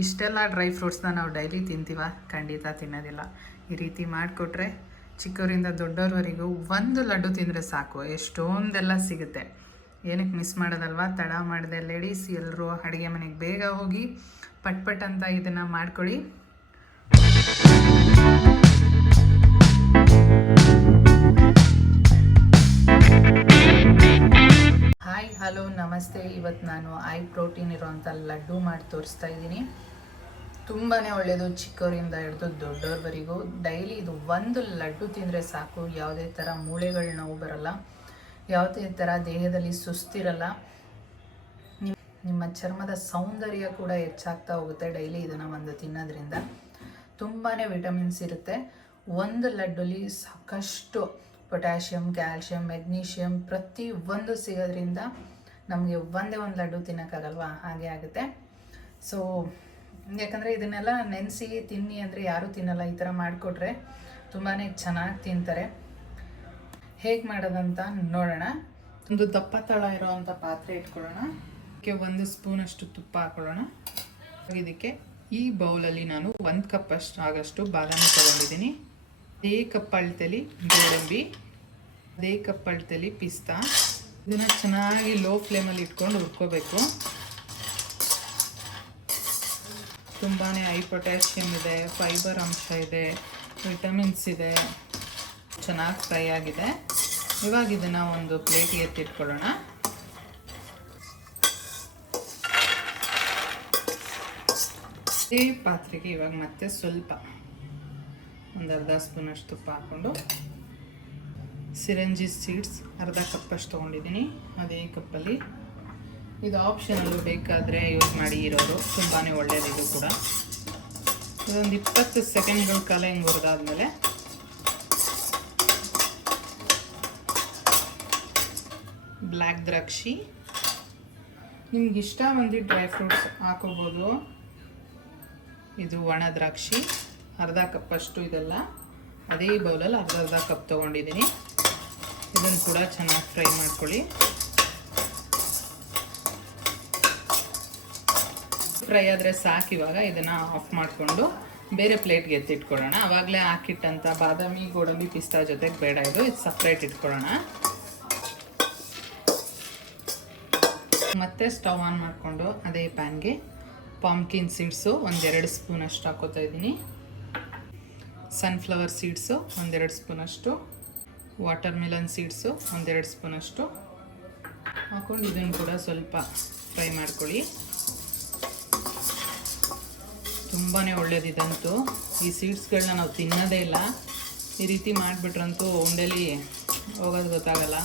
ಇಷ್ಟೆಲ್ಲ ಡ್ರೈ ಫ್ರೂಟ್ಸ್ನ ನಾವು ಡೈಲಿ ತಿಂತೀವ? ಖಂಡಿತ ತಿನ್ನೋದಿಲ್ಲ. ಈ ರೀತಿ ಮಾಡಿಕೊಟ್ರೆ ಚಿಕ್ಕವರಿಂದ ದೊಡ್ಡವ್ರವರೆಗೂ ಒಂದು ಲಡ್ಡು ತಿಂದರೆ ಸಾಕು, ಎಷ್ಟೊಂದೆಲ್ಲ ಸಿಗುತ್ತೆ. ಏನಕ್ಕೆ ಮಿಸ್ ಮಾಡೋದಲ್ವಾ? ತಡ ಮಾಡಿದೆ ಲೇಡೀಸ್ ಎಲ್ಲರೂ ಅಡುಗೆ ಮನೆಗೆ ಬೇಗ ಹೋಗಿ ಪಟ್ ಅಂತ ಇದನ್ನು ಮಾಡ್ಕೊಳ್ಳಿ. ಹಾಯ್, ಹಲೋ, ನಮಸ್ತೆ. ಇವತ್ತು ನಾನು ಐ ಪ್ರೋಟೀನ್ ಇರೋವಂಥ ಲಡ್ಡು ಮಾಡಿ ತೋರಿಸ್ತಾ ಇದ್ದೀನಿ. ತುಂಬಾ ಒಳ್ಳೆಯದು, ಚಿಕ್ಕವರಿಂದ ಹಿಡಿದು ದೊಡ್ಡವ್ರವರೆಗೂ. ಡೈಲಿ ಇದು ಒಂದು ಲಡ್ಡು ತಿಂದರೆ ಸಾಕು, ಯಾವುದೇ ಥರ ಮೂಳೆಗಳ ನೋವು ಬರಲ್ಲ, ಯಾವುದೇ ಥರ ದೇಹದಲ್ಲಿ ಸುಸ್ತಿರಲ್ಲ, ನಿಮ್ಮ ಚರ್ಮದ ಸೌಂದರ್ಯ ಕೂಡ ಹೆಚ್ಚಾಗ್ತಾ ಹೋಗುತ್ತೆ ಡೈಲಿ ಇದನ್ನು ಒಂದು ತಿನ್ನೋದ್ರಿಂದ. ತುಂಬಾ ವಿಟಮಿನ್ಸ್ ಇರುತ್ತೆ. ಒಂದು ಲಡ್ಡುಲಿ ಸಾಕಷ್ಟು ಪೊಟ್ಯಾಷಿಯಮ್, ಕ್ಯಾಲ್ಶಿಯಂ, ಮೆಗ್ನೀಷಿಯಮ್ ಪ್ರತಿಯೊಂದು ಸಿಗೋದ್ರಿಂದ ನಮಗೆ ಒಂದೇ ಒಂದು ಲಡ್ಡು ತಿನ್ನೋಕ್ಕಾಗಲ್ವಾ, ಹಾಗೆ ಆಗುತ್ತೆ. ಸೊ ಯಾಕಂದರೆ ಇದನ್ನೆಲ್ಲ ನೆನೆಸಿ ತಿನ್ನಿ ಅಂದರೆ ಯಾರೂ ತಿನ್ನಲ್ಲ. ಈ ಥರ ಮಾಡಿಕೊಟ್ರೆ ತುಂಬಾ ಚೆನ್ನಾಗಿ ತಿಂತಾರೆ. ಹೇಗೆ ಮಾಡೋದಂತ ನೋಡೋಣ. ಒಂದು ದಪ್ಪ ತಳ ಇರೋವಂಥ ಪಾತ್ರೆ ಇಟ್ಕೊಳ್ಳೋಣ. ಇದಕ್ಕೆ 1 ಸ್ಪೂನಷ್ಟು ತುಪ್ಪ ಹಾಕೊಳ್ಳೋಣ. ಇದಕ್ಕೆ ಈ ಬೌಲಲ್ಲಿ ನಾನು 1 ಕಪ್ ಆಗಷ್ಟು ಬಾದಾಮಿ ತೊಗೊಂಡಿದ್ದೀನಿ. ಅದೇ ಕಪ್ ಅಳತೆಲಿ ಗೋಡಂಬಿ, ಅದೇ ಕಪ್ ಅಳತೆಲಿ ಪಿಸ್ತಾ. ಇದನ್ನು ಚೆನ್ನಾಗಿ ಲೋ ಫ್ಲೇಮಲ್ಲಿ ಇಟ್ಕೊಂಡು ಹುರ್ಕೋಬೇಕು. ತುಂಬಾ ಹೈ ಪೊಟ್ಯಾಷಿಯಮ್ ಇದೆ, ಫೈಬರ್ ಅಂಶ ಇದೆ, ವಿಟಮಿನ್ಸ್ ಇದೆ, ಚೆನ್ನಾಗಿ ಫ್ರೈ ಆಗಿದೆ. ಇವಾಗ ಇದನ್ನು ಒಂದು ಪ್ಲೇಟಿಗೆ ಎತ್ತಿಟ್ಕೊಳ್ಳೋಣ. ಈ ಪಾತ್ರೆಗೆ ಇವಾಗ ಮತ್ತೆ ಸ್ವಲ್ಪ ಒಂದು ಅರ್ಧ ಸ್ಪೂನಷ್ಟು ತುಪ್ಪ ಹಾಕ್ಕೊಂಡು, ಸಿರಂಜಿ ಸೀಡ್ಸ್ ಅರ್ಧ ಕಪ್ಪಷ್ಟು ತೊಗೊಂಡಿದ್ದೀನಿ, ಅದೇ ಕಪ್ಪಲ್ಲಿ. ಇದು ಆಪ್ಷನಲ್ಲು, ಬೇಕಾದರೆ ಯೂಸ್ ಮಾಡಿ ಇರೋರು, ತುಂಬಾ ಒಳ್ಳೆಯದು ಇದು ಕೂಡ. ಇದೊಂದು 20 ಸೆಕೆಂಡ್ಗಳ ಕಾಲ ಹಿಂಗೆ ಹುರಿದಾದ್ಮೇಲೆ ಬ್ಲ್ಯಾಕ್ ದ್ರಾಕ್ಷಿ, ನಿಮ್ಗೆ ಇಷ್ಟ ಬಂದಿದ್ದು ಡ್ರೈ ಫ್ರೂಟ್ಸ್ ಹಾಕೋಬೋದು. ಇದು ಒಣ ದ್ರಾಕ್ಷಿ ಅರ್ಧ ಕಪ್ಪಷ್ಟು. ಇದೆಲ್ಲ ಅದೇ ಬೌಲಲ್ಲಿ ಅರ್ಧ ಕಪ್ ತೊಗೊಂಡಿದ್ದೀನಿ. ಇದನ್ನು ಕೂಡ ಚೆನ್ನಾಗಿ ಫ್ರೈ ಮಾಡ್ಕೊಳ್ಳಿ. ಫ್ರೈ ಆದರೆ ಸಾಕು. ಇವಾಗ ಇದನ್ನು ಆಫ್ ಮಾಡಿಕೊಂಡು ಬೇರೆ ಪ್ಲೇಟ್ಗೆ ಎತ್ತಿಟ್ಕೊಳ್ಳೋಣ. ಆವಾಗಲೇ ಹಾಕಿಟ್ಟಂಥ ಬಾದಾಮಿ, ಗೋಡಂಬಿ, ಪಿಸ್ತಾ ಜೊತೆಗೆ ಬೇಡ, ಇದು ಸಪ್ರೇಟ್ ಇಟ್ಕೊಳ್ಳೋಣ. ಮತ್ತೆ ಸ್ಟವ್ ಆನ್ ಮಾಡಿಕೊಂಡು ಅದೇ ಪ್ಯಾನ್ಗೆ ಪಾಂಪ್ಕಿನ್ ಸೀಡ್ಸು 1-2 ಸ್ಪೂನಷ್ಟು ಹಾಕೋತಾ ಇದ್ದೀನಿ. ಸನ್ಫ್ಲವರ್ ಸೀಡ್ಸು 1-2 ಸ್ಪೂನಷ್ಟು, ವಾಟರ್ ಮೆಲನ್ ಸೀಡ್ಸು 1-2 ಸ್ಪೂನಷ್ಟು ಹಾಕ್ಕೊಂಡು ಇದನ್ನು ಕೂಡ ಸ್ವಲ್ಪ ಫ್ರೈ ಮಾಡ್ಕೊಳ್ಳಿ. ತುಂಬಾ ಒಳ್ಳೇದು ಇದಂತೂ. ಈ ಸೀಡ್ಸ್ಗಳನ್ನ ನಾವು ತಿನ್ನೋದೇ ಇಲ್ಲ. ಈ ರೀತಿ ಮಾಡಿಬಿಟ್ರಂತೂ ಉಂಡೆಲಿ ಹೋಗೋದು ಗೊತ್ತಾಗಲ್ಲ.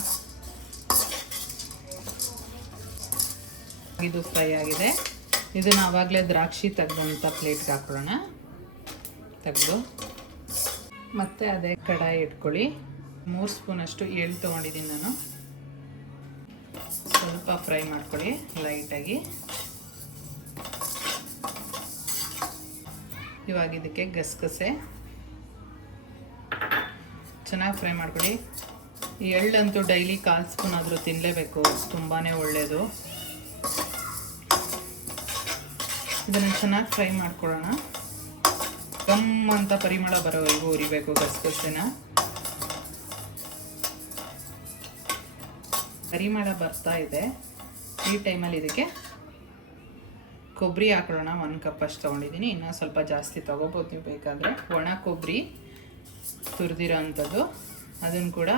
ಇದು ಫ್ರೈ ಆಗಿದೆ. ಇದನ್ನು ಆವಾಗಲೇ ದ್ರಾಕ್ಷಿ ತೆಗೆದಂಥ ಪ್ಲೇಟ್ಗೆ ಹಾಕೊಳ್ಳೋಣ. ತೆಗೆದು ಮತ್ತೆ ಅದೇ ಕಡಾಯಿ ಇಟ್ಕೊಳ್ಳಿ. 3 ಸ್ಪೂನಷ್ಟು ಎಳ್ಳು ತೊಗೊಂಡಿದ್ದೀನಿ ನಾನು. ಸ್ವಲ್ಪ ಫ್ರೈ ಮಾಡ್ಕೊಳ್ಳಿ ಲೈಟಾಗಿ. ಇವಾಗ ಇದಕ್ಕೆ ಗಸಗಸೆ ಚೆನ್ನಾಗಿ ಫ್ರೈ ಮಾಡ್ಕೊಳ್ಳಿ. ಈ ಎಳ್ಳಂತೂ ಡೈಲಿ 1/4 ಸ್ಪೂನ್ ಆದರೂ ತಿನ್ನಲೇಬೇಕು, ತುಂಬಾ ಒಳ್ಳೆಯದು. ಇದನ್ನು ಚೆನ್ನಾಗಿ ಫ್ರೈ ಮಾಡ್ಕೊಳ್ಳೋಣ. ಗಮ್ ಅಂತ ಪರಿಮಳ ಬರೋವರೆಗೂ ಉರಿಬೇಕು ಗಸಗಸೆನ. ಪರಿಮಳ ಬರ್ತಾ ಇದೆ. ಈ ಟೈಮಲ್ಲಿ ಇದಕ್ಕೆ ಕೊಬ್ಬರಿ ಹಾಕೊಳ್ಳೋಣ. 1 ಕಪ್ ಅಷ್ಟು ತೊಗೊಂಡಿದ್ದೀನಿ. ಇನ್ನೂ ಸ್ವಲ್ಪ ಜಾಸ್ತಿ ತೊಗೋಬೋದು ನೀವು ಬೇಕಾದರೆ. ಒಣ ಕೊಬ್ಬರಿ ತುರಿದಿರೋ ಅಂಥದ್ದು, ಅದನ್ನು ಕೂಡ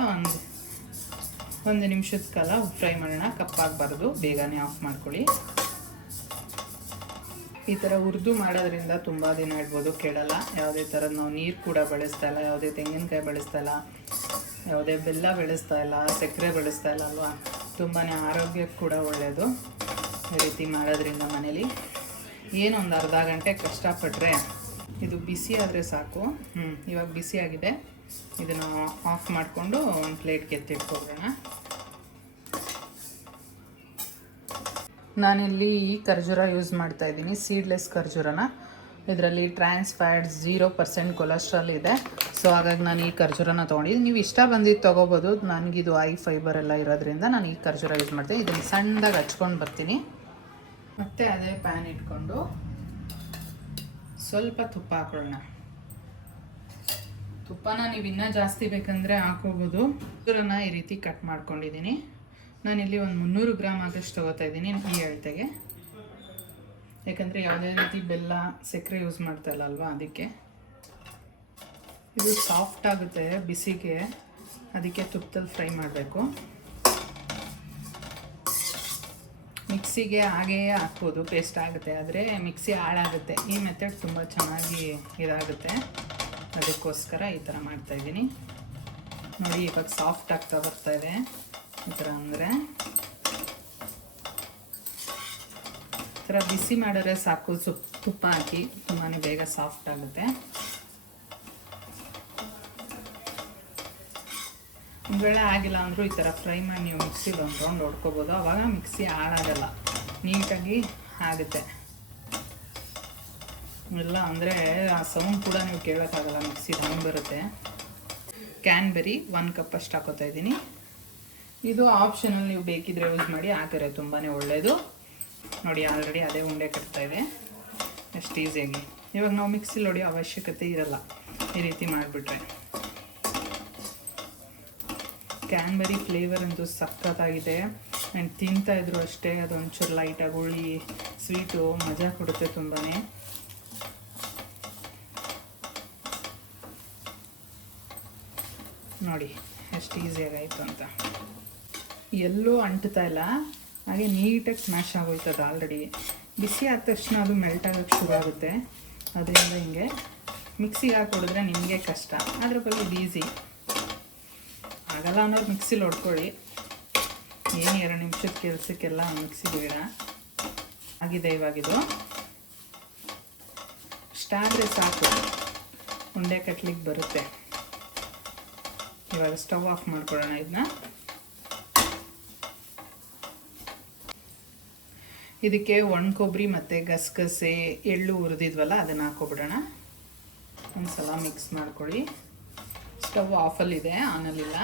ಒಂದು ನಿಮಿಷದ ಕಾಲ ಫ್ರೈ ಮಾಡೋಣ. ಕಪ್ಪಾಗಬಾರ್ದು, ಬೇಗನೆ ಆಫ್ ಮಾಡ್ಕೊಳ್ಳಿ. ಈ ಥರ ಹುರಿದು ಮಾಡೋದ್ರಿಂದ ತುಂಬ ದಿನ ಇಡ್ಬೋದು, ಕೆಡಲ್ಲ. ಯಾವುದೇ ಥರದ ನಾವು ನೀರು ಕೂಡ ಬಳಸ್ತಾ ಇಲ್ಲ, ಯಾವುದೇ ತೆಂಗಿನಕಾಯಿ ಬಳಸ್ತಾ ಇಲ್ಲ, ಯಾವುದೇ ಬೆಲ್ಲ ಬೆಳೆಸ್ತಾ ಇಲ್ಲ, ಸಕ್ಕರೆ ಬೆಳೆಸ್ತಾ ಇಲ್ಲ ಅಲ್ವಾ. ತುಂಬಾ ಆರೋಗ್ಯಕ್ಕೆ ಕೂಡ ಒಳ್ಳೆಯದು ಈ ರೀತಿ ಮಾಡೋದ್ರಿಂದ. ಮನೇಲಿ ಏನೊಂದು ಅರ್ಧ ಗಂಟೆ ಕಷ್ಟಪಟ್ಟರೆ ಇದು ಬಿಸಿ ಆದರೆ ಸಾಕು. ಇವಾಗ ಬಿಸಿಯಾಗಿದೆ. ಇದನ್ನು ಆಫ್ ಮಾಡಿಕೊಂಡು ಒಂದು ಪ್ಲೇಟ್ಗೆ ಎತ್ತಿಟ್ಕೊಳ್ಳೋಣ. ನಾನಿಲ್ಲಿ ಈ ಖರ್ಜೂರ ಯೂಸ್ ಮಾಡ್ತಾ ಇದ್ದೀನಿ, ಸೀಡ್ಲೆಸ್ ಖರ್ಜೂರನ. ಇದರಲ್ಲಿ ಟ್ರಾನ್ಸ್ ಫ್ಯಾಟ್ಸ್ 0% ಕೊಲೆಸ್ಟ್ರಾಲ್ ಇದೆ. ಸೊ ಹಾಗಾಗಿ ನಾನು ಈ ಖರ್ಜೂರನ ತೊಗೊಂಡಿದ್ದೀನಿ. ನೀವು ಇಷ್ಟ ಬಂದಿದ್ದು ತೊಗೋಬೋದು. ನನಗಿದು ಐ ಫೈಬರ್ ಎಲ್ಲ ಇರೋದ್ರಿಂದ ನಾನು ಈ ಖರ್ಜೂರ ಯೂಸ್ ಮಾಡ್ತೀನಿ. ಇದನ್ನು ಸಣ್ಣದಾಗಿ ಹಚ್ಕೊಂಡು ಬರ್ತೀನಿ. ಮತ್ತು ಅದೇ ಪ್ಯಾನ್ ಇಟ್ಕೊಂಡು ಸ್ವಲ್ಪ ತುಪ್ಪ ಹಾಕೊಳ್ಳೋಣ. ತುಪ್ಪನ ನೀವು ಇನ್ನೂ ಜಾಸ್ತಿ ಬೇಕಂದರೆ ಹಾಕೋಬೋದು. ಇದನ್ನು ಈ ರೀತಿ ಕಟ್ ಮಾಡ್ಕೊಂಡಿದ್ದೀನಿ. ನಾನಿಲ್ಲಿ ಒಂದು 300 ಗ್ರಾಮ್ ಆಗಷ್ಟು ತೊಗೋತಾ ಇದ್ದೀನಿ ಈ ಅಳತೆಗೆ. ಯಾಕಂದರೆ ಯಾವುದೇ ರೀತಿ ಬೆಲ್ಲ ಸಕ್ಕರೆ ಯೂಸ್ ಮಾಡ್ತಾ ಇಲ್ಲ ಅಲ್ವಾ, ಅದಕ್ಕೆ. ಇದು ಸಾಫ್ಟ್ ಆಗುತ್ತೆ ಬಿಸಿಗೆ, ಅದಕ್ಕೆ ತುಪ್ಪದಲ್ಲಿ ಫ್ರೈ ಮಾಡಬೇಕು. ಮಿಕ್ಸಿಗೆ ಹಾಗೇ ಹಾಕ್ಬೋದು, ಪೇಸ್ಟ್ ಆಗುತ್ತೆ. ಆದರೆ ಮಿಕ್ಸಿ ಹಾಳಾಗುತ್ತೆ. ಈ ಮೆಥಡ್ ತುಂಬ ಚೆನ್ನಾಗಿ ಇದಾಗುತ್ತೆ, ಅದಕ್ಕೋಸ್ಕರ ಈ ಥರ ಮಾಡ್ತಾಯಿದ್ದೀನಿ. ನೋಡಿ ಇವಾಗ ಸಾಫ್ಟ್ ಆಗ್ತಾ ಬರ್ತಾಯಿದೆ ಈ ಥರ. ಅಂದರೆ ಈ ಥರ ಬಿಸಿ ಮಾಡಿದ್ರೆ ಸಾಕು, ತುಪ್ಪ ಹಾಕಿ ತುಂಬಾ ಬೇಗ ಸಾಫ್ಟ್ ಆಗುತ್ತೆ. ಒಂದು ವೇಳೆ ಆಗಿಲ್ಲ ಅಂದರೂ ಈ ಥರ ಫ್ರೈ ಮಾಡಿ ನೀವು ಮಿಕ್ಸಿಲಿ ಒಂದು ರೌಂಡ್ ಹೊಡ್ಕೊಬೋದು. ಆವಾಗ ಮಿಕ್ಸಿ ಹಾಳಾಗಲ್ಲ, ನೀಟಾಗಿ ಆಗುತ್ತೆ. ಇಲ್ಲ ಅಂದರೆ ಆ ಸೌಂಡ್ ಕೂಡ ನೀವು ಕೇಳೋಕ್ಕಾಗಲ್ಲ, ಮಿಕ್ಸಿ ಹಂಗೆ ಬರುತ್ತೆ. ಕ್ಯಾನ್ಬೆರಿ 1 ಕಪ್ ಅಷ್ಟು ಹಾಕೋತಾ ಇದ್ದೀನಿ. ಇದು ಆಪ್ಷನಲ್, ನೀವು ಬೇಕಿದ್ರೆ ಯೂಸ್ ಮಾಡಿ, ಹಾಕಿದ್ರೆ ತುಂಬಾ ಒಳ್ಳೆಯದು. ನೋಡಿ ಆಲ್ರೆಡಿ ಅದೇ ಉಂಡೆ ಕಟ್ತಾಯಿದೆ ಎಷ್ಟು ಈಸಿಯಾಗಿ. ಇವಾಗ ನಾವು ಮಿಕ್ಸಿಲಿ ಹೊಡೆಯೋ ಅವಶ್ಯಕತೆ ಇರಲ್ಲ ಈ ರೀತಿ ಮಾಡಿಬಿಟ್ರೆ. ಕ್ಯಾನ್ಬೆರಿ ಫ್ಲೇವರ್ ಅಂತೂ ಸಖತ್ತಾಗಿದೆ. ಆ್ಯಂಡ್ ತಿಂತಾಯಿದ್ರು ಅಷ್ಟೇ, ಅದೊಂಚೂರು ಲೈಟಾಗಿ ಹುಳಿ ಸ್ವೀಟು ಮಜಾ ಕೊಡುತ್ತೆ ತುಂಬಾ. ನೋಡಿ ಎಷ್ಟು ಈಸಿಯಾಗಾಯಿತು ಅಂತ. ಎಲ್ಲೂ ಅಂಟ್ತಾ ಇಲ್ಲ, ಹಾಗೆ ನೀಟಾಗಿ ಸ್ಮ್ಯಾಶ್ ಆಗೋಯ್ತದ. ಆಲ್ರೆಡಿ ಬಿಸಿ ಆದ ತಕ್ಷಣ ಅದು ಮೆಲ್ಟ್ ಆಗೋಕ್ಕೆ ಶುರು ಆಗುತ್ತೆ. ಅದರಿಂದ ಹಿಂಗೆ ಮಿಕ್ಸಿಗೆ ಹಾಕೊಡಿದ್ರೆ ನಿಮಗೆ ಕಷ್ಟ, ಅದ್ರ ಬಗ್ಗೆ ಈಸಿ ಆಗಲ್ಲ ಅನ್ನೋರು ಮಿಕ್ಸಿಲಿ ಹೊಡ್ಕೊಳ್ಳಿ. ಏನು 2 ನಿಮಿಷದ ಕೆಲಸಕ್ಕೆಲ್ಲ ಮಿಕ್ಸಿಗೆ ಬೇಡ. ಆಗಿದೆ ಇವಾಗಿದು. ಇಷ್ಟಾದರೆ ಸಾಕು, ಉಂಡೆ ಕಟ್ಲಿಕ್ಕೆ ಬರುತ್ತೆ. ಇವಾಗ ಸ್ಟವ್ ಆಫ್ ಮಾಡ್ಕೊಳ್ಳೋಣ. ಇದನ್ನ ಇದಕ್ಕೆ ಒಣ ಕೊಬ್ಬರಿ ಮತ್ತು ಗಸಗಸೆ ಎಳ್ಳು ಹುರಿದಿದ್ವಲ್ಲ ಅದನ್ನು ಹಾಕೊಬಿಡೋಣ. ಒಂದು ಸಲ ಮಿಕ್ಸ್ ಮಾಡ್ಕೊಳ್ಳಿ. ಸ್ಟವ್ ಆಫಲ್ಲಿದೆ, ಆನಲ್ಲಿಲ್ಲ.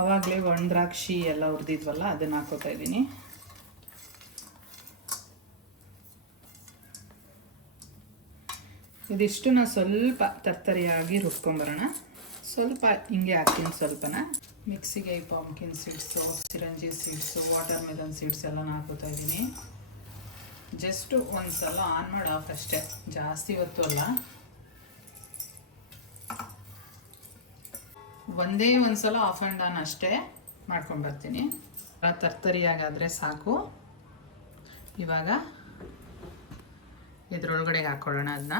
ಆವಾಗಲೇ ಒಣ ದ್ರಾಕ್ಷಿ ಎಲ್ಲ ಹುರಿದಿದ್ವಲ್ಲ ಅದನ್ನು ಹಾಕೋತಾ ಇದ್ದೀನಿ. ಇದಿಷ್ಟನ್ನ ಸ್ವಲ್ಪ ತರ್ತರಿಯಾಗಿ ರುಬ್ಕೊಂಬರೋಣ. ಸ್ವಲ್ಪ ಹಿಂಗೆ ಹಾಕ್ತೀನಿ ಸ್ವಲ್ಪನ. ಮಿಕ್ಸಿಗೆ ಈ ಪಂಪ್ಕಿನ್ ಸೀಡ್ಸು, ಚಿರಂಜಿ ಸೀಡ್ಸು, ವಾಟರ್ ಮೆಲನ್ ಸೀಡ್ಸ್ ಎಲ್ಲ ಹಾಕೋತಾ ಇದ್ದೀನಿ. ಜಸ್ಟ್ ಒಂದು ಸಲ ಆನ್ ಮಾಡಿ ಆಫ್ ಅಷ್ಟೇ, ಜಾಸ್ತಿ ಹೊತ್ತು ಅಲ್ಲ. ಒಂದೇ ಒಂದು ಸಲ ಆಫ್ ಆ್ಯಂಡ್ ಆನ್ ಅಷ್ಟೇ ಮಾಡ್ಕೊಂಡ್ಬರ್ತೀನಿ. ತರ್ತರಿಯಾಗಾದರೆ ಸಾಕು. ಇವಾಗ ಇದ್ರೊಳಗಡೆ ಹಾಕ್ಕೊಳ್ಳೋಣ ಅದನ್ನ.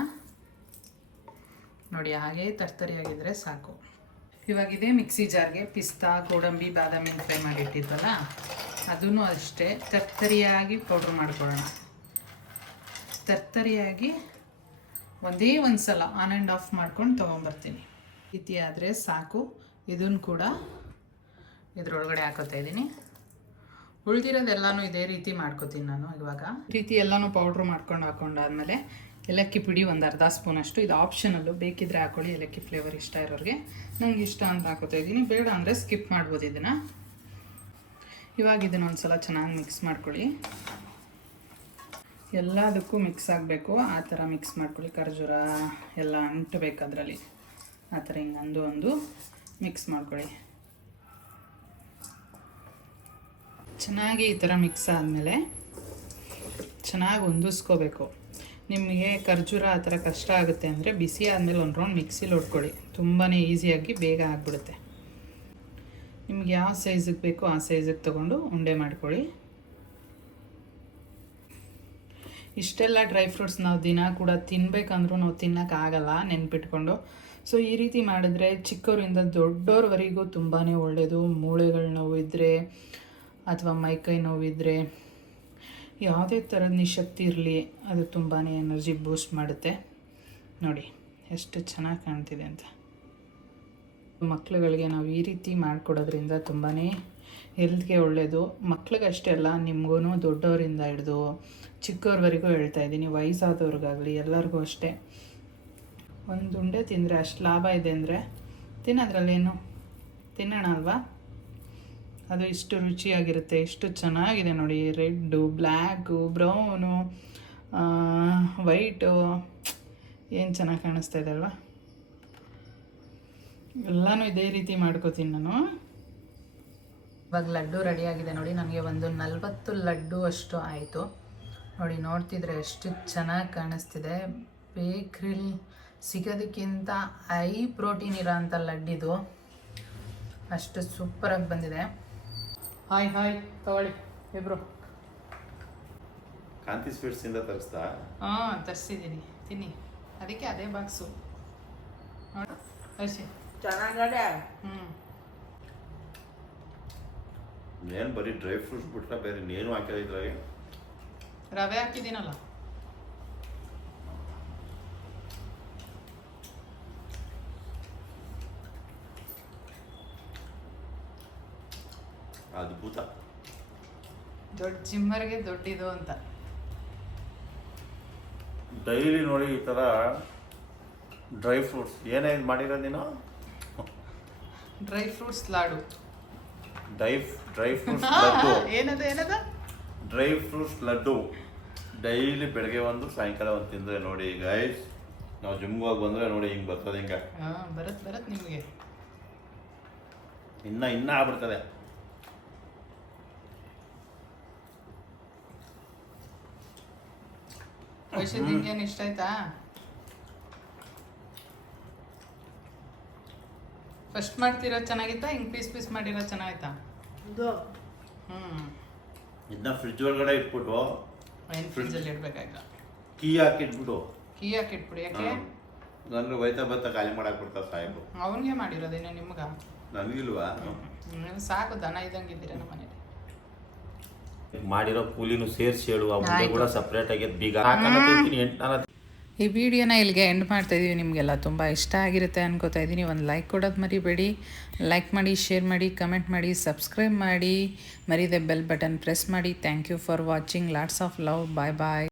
ನೋಡಿ ಹಾಗೆ ತರ್ತರಿಯಾಗಿದ್ದರೆ ಸಾಕು. ಇವಾಗ ಇದೇ ಮಿಕ್ಸಿ ಜಾರ್ಗೆ ಪಿಸ್ತಾ, ಗೋಡಂಬಿ, ಬಾದಾಮಿನ ಫ್ರೈ ಮಾಡಿಟ್ಟಿದ್ವಲ್ಲ ಅದನ್ನು ಅಷ್ಟೇ ತರ್ತರಿಯಾಗಿ ಪೌಡ್ರ್ ಮಾಡ್ಕೊಳ್ಳೋಣ. ತರ್ತರಿಯಾಗಿ ಒಂದೇ ಒಂದು ಸಲ ಆನ್ ಆ್ಯಂಡ್ ಆಫ್ ಮಾಡ್ಕೊಂಡು ತೊಗೊಂಬರ್ತೀನಿ. ಈ ರೀತಿ ಆದರೆ ಸಾಕು. ಇದನ್ನು ಕೂಡ ಇದ್ರೊಳಗಡೆ ಹಾಕೋತಾ ಇದ್ದೀನಿ. ಉಳಿದಿರೋದೆಲ್ಲನೂ ಇದೇ ರೀತಿ ಮಾಡ್ಕೋತೀನಿ ನಾನು. ಇವಾಗ ಈ ರೀತಿ ಎಲ್ಲನೂ ಪೌಡ್ರ್ ಮಾಡ್ಕೊಂಡು ಹಾಕೊಂಡಾದ್ಮೇಲೆ ಏಲಕ್ಕಿ ಪುಡಿ ಒಂದು ಅರ್ಧ ಸ್ಪೂನಷ್ಟು, ಇದು ಆಪ್ಷನಲ್ಲು, ಬೇಕಿದ್ರೆ ಹಾಕೊಳ್ಳಿ. ಏಲಕ್ಕಿ ಫ್ಲೇವರ್ ಇಷ್ಟ ಇರೋರಿಗೆ. ನನಗೆ ಇಷ್ಟ ಅಂತ ಹಾಕೋತಾ ಇದ್ದೀನಿ, ಬೇಡ ಅಂದರೆ ಸ್ಕಿಪ್ ಮಾಡ್ಬೋದು ಇದನ್ನು. ಇವಾಗ ಇದನ್ನು ಒಂದು ಸಲ ಚೆನ್ನಾಗಿ ಮಿಕ್ಸ್ ಮಾಡ್ಕೊಳ್ಳಿ. ಎಲ್ಲದಕ್ಕೂ ಮಿಕ್ಸ್ ಆಗಬೇಕು, ಆ ಥರ ಮಿಕ್ಸ್ ಮಾಡ್ಕೊಳ್ಳಿ. ಖರ್ಜೂರ ಎಲ್ಲ ಅಂಟಬೇಕು ಅದರಲ್ಲಿ, ಆ ಥರ ಹಿಂಗೆ ಒಂದು ಮಿಕ್ಸ್ ಮಾಡ್ಕೊಳ್ಳಿ. ಚೆನ್ನಾಗಿ ಈ ಥರ ಮಿಕ್ಸ್ ಆದಮೇಲೆ ಚೆನ್ನಾಗಿ ಹೊಂದಿಸ್ಕೋಬೇಕು. ನಿಮಗೆ ಖರ್ಜೂರ ಆ ಥರ ಕಷ್ಟ ಆಗುತ್ತೆ ಅಂದರೆ ಬಿಸಿ ಆದಮೇಲೆ ಒಂದು ರೌಂಡ್ ಮಿಕ್ಸಿಲಿ ಹೊಡ್ಕೊಳ್ಳಿ, ತುಂಬಾ ಈಸಿಯಾಗಿ ಬೇಗ ಆಗಿಬಿಡುತ್ತೆ. ನಿಮ್ಗೆ ಯಾವ ಸೈಜಿಗೆ ಬೇಕೋ ಆ ಸೈಜಿಗೆ ತೊಗೊಂಡು ಉಂಡೆ ಮಾಡ್ಕೊಳ್ಳಿ. ಇಷ್ಟೆಲ್ಲ ಡ್ರೈ ಫ್ರೂಟ್ಸ್ ನಾವು ದಿನ ಕೂಡ ತಿನ್ನಬೇಕಂದ್ರೂ ನಾವು ತಿನ್ನೋಕ್ಕಾಗಲ್ಲ ನೆನ್ಪಿಟ್ಕೊಂಡು. ಸೊ ಈ ರೀತಿ ಮಾಡಿದ್ರೆ ಚಿಕ್ಕವರಿಂದ ದೊಡ್ಡೋರ್ವರೆಗೂ ತುಂಬಾ ಒಳ್ಳೆಯದು. ಮೂಳೆಗಳ ನೋವಿದ್ದರೆ ಅಥವಾ ಮೈಕೈ ನೋವಿದ್ದರೆ, ಯಾವುದೇ ಥರದ ನಿಶಕ್ತಿ ಇರಲಿ, ಅದು ತುಂಬಾ ಎನರ್ಜಿ ಬೂಸ್ಟ್ ಮಾಡುತ್ತೆ. ನೋಡಿ ಎಷ್ಟು ಚೆನ್ನಾಗಿ ಕಾಣ್ತಿದೆ ಅಂತ. ಮಕ್ಳುಗಳಿಗೆ ನಾವು ಈ ರೀತಿ ಮಾಡಿಕೊಡೋದ್ರಿಂದ ತುಂಬಾ ಹೆಲ್ತ್ಗೆ ಒಳ್ಳೆಯದು. ಮಕ್ಳಿಗಷ್ಟೇ ಅಲ್ಲ, ನಿಮಗೂ ದೊಡ್ಡವರಿಂದ ಹಿಡಿದು ಚಿಕ್ಕವ್ರವರೆಗೂ ಹೇಳ್ತಾ ಇದ್ದೀನಿ, ವಯಸ್ಸಾದವ್ರಿಗಾಗಲಿ ಎಲ್ಲರಿಗೂ ಅಷ್ಟೇ. ಒಂದು ಉಂಡೆ ತಿಂದರೆ ಅಷ್ಟು ಲಾಭ ಇದೆ ಅಂದರೆ ತಿನ್ನೋದ್ರಲ್ಲೇನು, ತಿನ್ನೋಣ ಅಲ್ವಾ? ಅದು ಇಷ್ಟು ರುಚಿಯಾಗಿರುತ್ತೆ. ಎಷ್ಟು ಚೆನ್ನಾಗಿದೆ ನೋಡಿ, ರೆಡ್ಡು, ಬ್ಲ್ಯಾಕು, ಬ್ರೌನು, ವೈಟು, ಏನು ಚೆನ್ನಾಗಿ ಕಾಣಿಸ್ತಾ ಇದೆ ಅಲ್ವಾ. ಎಲ್ಲನೂ ಇದೇ ರೀತಿ ಮಾಡ್ಕೋತೀನಿ ನಾನು. ಇವಾಗ ಲಡ್ಡು ರೆಡಿಯಾಗಿದೆ ನೋಡಿ. ನನಗೆ ಒಂದು 40 ಲಡ್ಡು ಅಷ್ಟು ಆಯಿತು ನೋಡಿ. ನೋಡ್ತಿದ್ರೆ ಎಷ್ಟು ಚೆನ್ನಾಗಿ ಕಾಣಿಸ್ತಿದೆ. ಬೇಕ್ರಿಲಿ ಸಿಗೋದಕ್ಕಿಂತ ಹೈ ಪ್ರೋಟೀನ್ ಇರೋ ಅಂಥ ಲಡ್ಡಿದು, ಅಷ್ಟು ಸೂಪರಾಗಿ ಬಂದಿದೆ. ಹಾಯ್ ತಗೊಳ್ಳಿ ಇಬ್ರು. ಕಾಂತಿ ಸ್ವೀಟ್ಸಿಂದ ತರಿಸ್ತಾ? ಹಾಂ, ತರಿಸಿದ್ದೀನಿ, ತಿನ್ನಿ. ಅದಕ್ಕೆ ಅದೇ ಬಾಕ್ಸು ನೋಡು ಅರ್ಷಿ ಚೆನ್ನಾಗಡೆ. ಏನು ಬರೀ ಡ್ರೈ ಫ್ರೂಟ್ಸ್ ಬಿಟ್ರೆ ಬೇರೆ ಇನ್ನೇನು ಹಾಕಿಲ್ಲ ಇದ್ರಾಗೆ? ರವೆ ಹಾಕಿದ್ದೀನಲ್ಲ. ಅದ್ಭುತ. ದೊಡ್ಡ ಜಿಮ್ಮರ್ಗೆ ದೊಡ್ಡಿದು ಅಂತ. ಡೈಲಿ ನೋಡಿ ಈ ಥರ ಡ್ರೈ ಫ್ರೂಟ್ಸ್ ಏನೇ ಇದು ಮಾಡಿರೋದು ನೀನು? Dry fruits laddu. Dry fruits laddu. ಏನದ ಡ್ರೈ ಫ್ರೂಟ್ಸ್ ಲಡ್ಡು ಡೈಲಿ ಬೆಳಗ್ಗೆ ಒಂದು ಸಾಯಂಕಾಲ ಒಂದು ತಿಂದರೆ ನೋಡಿ ಗೈಸ್, ನಾವು ಜಿಮ್ಗೆ ಹೋಗಿ ಬಂದರೆ ನೋಡಿ ಹಿಂಗೆ ಬರ್ತದೆ. ಹಿಂಗೆ ಬರತ್ತೆ ನಿಮಗೆ. ಇನ್ನೂ ಆಗ್ಬಿಡ್ತದೆ. ವೈಶು ನಿಂಗೇನು ಇಷ್ಟ ಆಯ್ತಾ? ಫಸ್ಟ್ ಮಾಡ್ತಿರೋ ಚೆನ್ನಾಗಿತ್ತಾ, ಹಿಂಗೆ ಪೀಸ್ ಮಾಡಿರೋ ಚೆನ್ನಾಗಿತ್ತಾ? ಇದನ್ನ ಫ್ರಿಜ್ ಒಳಗಡೆ ಇಟ್ಬಿಟ್ಟು, ಏನು ಫ್ರಿಜ್ಜಲ್ಲಿ ಇಡಬೇಕಾಗ ಕೀ ಹಾಕಿಟ್ಬಿಟ್ಟು. ಕೀ ಹಾಕಿಟ್ಬಿಡಿ. ಯಾಕೆ? ನನಗೆ ಹೋಯ್ತಾ ಖಾಲಿ ಮಾಡಕ್ಕೆ ಬಿಡ್ತಾರೆ ಸಾಹೇಬು. ಅವನಿಗೆ ಮಾಡಿರೋದೇನೋ ನಿಮ್ಗೆ? ನನಗಿಲ್ವಾ? ಸಾಕು, ದನ ಇದ್ದಂಗೆ ಇದ್ದೀರ ನಮ್ಮ ಮನೇಲಿ. ಮಾಡಿರೋ ಕೂಲಿನೂ ಸೇರಿಸಿ ಹೇಳು. ಆ ಕೂಡ ಸಪ್ರೇಟ್ ಆಗಿ ಬೀಗ ಹಾಕೋತೀನಿ. ಈ ವಿಡಿಯೋನ ಇಲ್ಲಿಗೆ ಎಂಡ್ ಮಾಡ್ತಾಯಿದ್ದೀವಿ. ನಿಮಗೆಲ್ಲ ತುಂಬ ಇಷ್ಟ ಆಗಿರುತ್ತೆ ಅನ್ಕೋತಾ ಇದ್ದೀನಿ. ಒಂದು ಲೈಕ್ ಕೊಡೋದು ಮರಿಬೇಡಿ. ಲೈಕ್ ಮಾಡಿ, ಶೇರ್ ಮಾಡಿ, ಕಮೆಂಟ್ ಮಾಡಿ, ಸಬ್ಸ್ಕ್ರೈಬ್ ಮಾಡಿ, ಮರಿದೆ ಬೆಲ್ ಬಟನ್ ಪ್ರೆಸ್ ಮಾಡಿ. Thank you for watching. Lots of love. Bye.